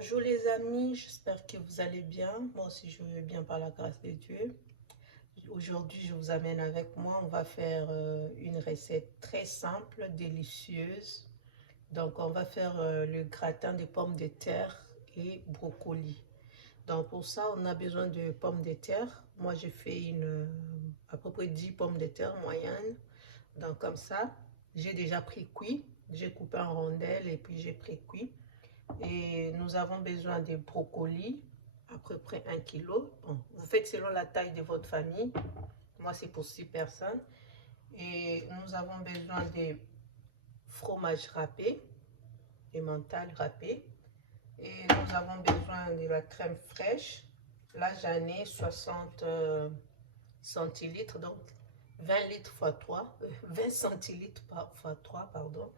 Bonjour les amis, j'espère que vous allez bien. Moi aussi je vais bien par la grâce de Dieu. Aujourd'hui je vous amène avec moi, on va faire une recette très simple, délicieuse. Donc on va faire le gratin de pommes de terre et brocoli. Donc pour ça on a besoin de pommes de terre. Moi j'ai fait à peu près 10 pommes de terre moyennes. Donc comme ça, j'ai déjà pré-cuit. J'ai coupé en rondelles et puis j'ai pré-cuit. Et nous avons besoin de brocolis, à peu près 1 kg. Bon, vous faites selon la taille de votre famille. Moi, c'est pour 6 personnes. Et nous avons besoin de fromage râpé, emmental râpé. Et nous avons besoin de la crème fraîche. Là, j'en ai 60 centilitres, donc 20 litres x 3, 20 centilitres x 3, pardon.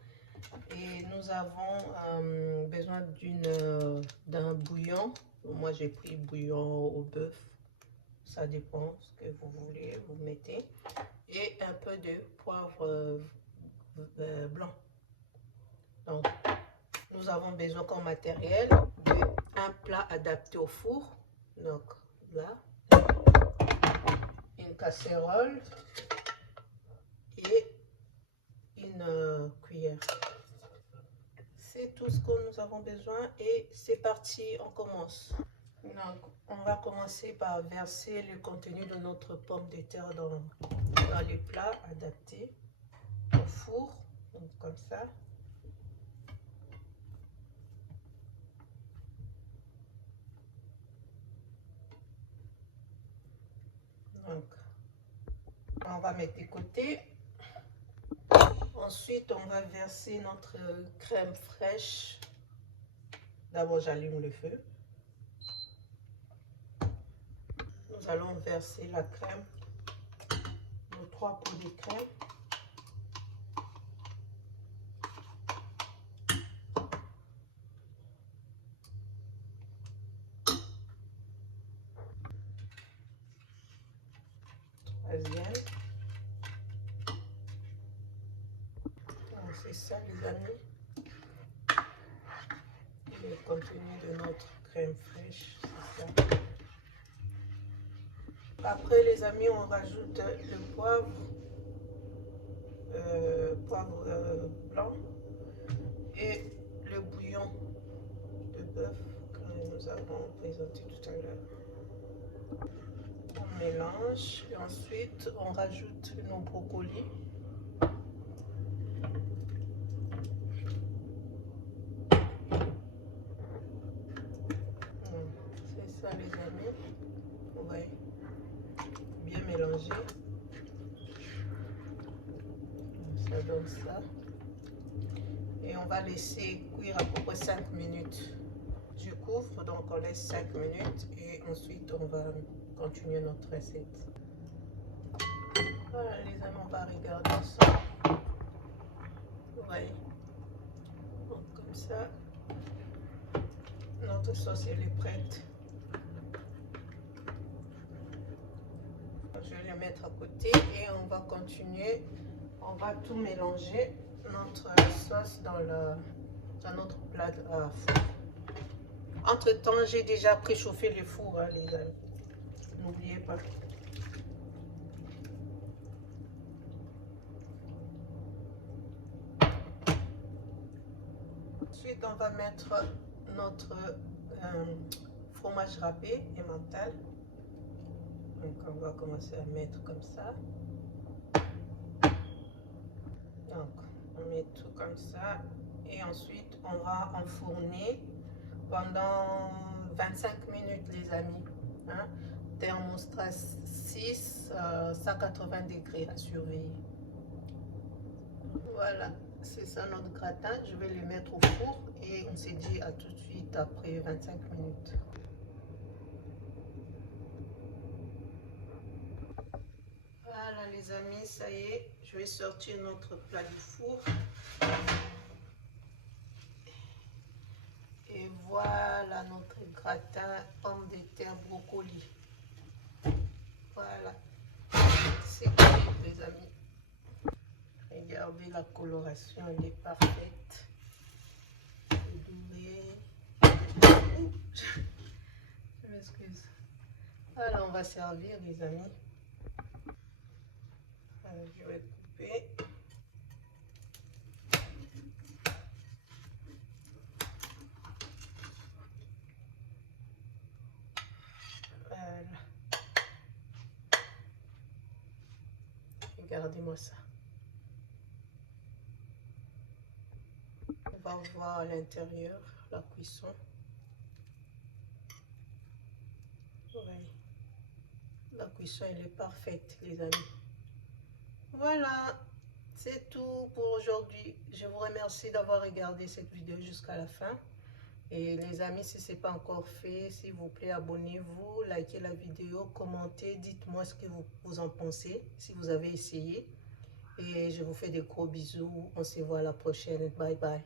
Et nous avons besoin d'un bouillon. Moi, j'ai pris bouillon au bœuf. Ça dépend ce que vous voulez, vous mettez. Et un peu de poivre blanc. Donc, nous avons besoin comme matériel d'un plat adapté au four. Donc, là, une casserole et une cuillère. C'est tout ce que nous avons besoin et c'est parti, on commence. Donc, on va commencer par verser le contenu de notre pomme de terre dans les plats adaptés au four, donc comme ça. Donc, on va mettre de côté. Ensuite, on va verser notre crème fraîche. D'abord, j'allume le feu. Nous allons verser la crème, nos 3 pots de crème. Troisième. C'est ça les amis. Le contenu de notre crème fraîche, c'est ça. Après les amis, on rajoute le poivre, blanc et le bouillon de bœuf que nous avons présenté tout à l'heure. On mélange et ensuite on rajoute nos brocolis. C'est ça les amis. Ouais. Bien mélanger. Ça donne ça. Et on va laisser cuire à peu près 5 minutes. Je couvre, donc on laisse 5 minutes et ensuite on va continuer notre recette. Voilà les amis, on va regarder ça. Vous voyez. Donc comme ça, notre sauce elle est prête. Je vais le mettre à côté et on va continuer. On va tout mélanger notre sauce dans notre plat à four. Entre temps, j'ai déjà préchauffé le four, hein, les amis. N'oubliez pas. Ensuite, on va mettre notre fromage râpé emmental. Donc, on va commencer à mettre comme ça. Donc, on met tout comme ça. Et ensuite, on va enfourner pendant 25 minutes, les amis. Hein? Thermostat 6, 180 degrés à surveiller. Voilà, c'est ça notre gratin. Je vais le mettre au four et on se dit à tout de suite après 25 minutes. Voilà les amis, ça y est, je vais sortir notre plat du four. Et voilà notre gratin pommes de terre brocoli. Voilà, c'est cuit les amis. Regardez la coloration, elle est parfaite. C'est doré. Je m'excuse. Alors, on va servir, les amis. Je vais couper. Voilà. Regardez-moi ça. On va voir à l'intérieur la cuisson. Ouais. La cuisson, elle est parfaite, les amis. Voilà, c'est tout pour aujourd'hui. Je vous remercie d'avoir regardé cette vidéo jusqu'à la fin. Et les amis, si ce n'est pas encore fait, s'il vous plaît, abonnez-vous, likez la vidéo, commentez, dites-moi ce que vous en pensez, si vous avez essayé. Et je vous fais des gros bisous. On se voit à la prochaine. Bye bye.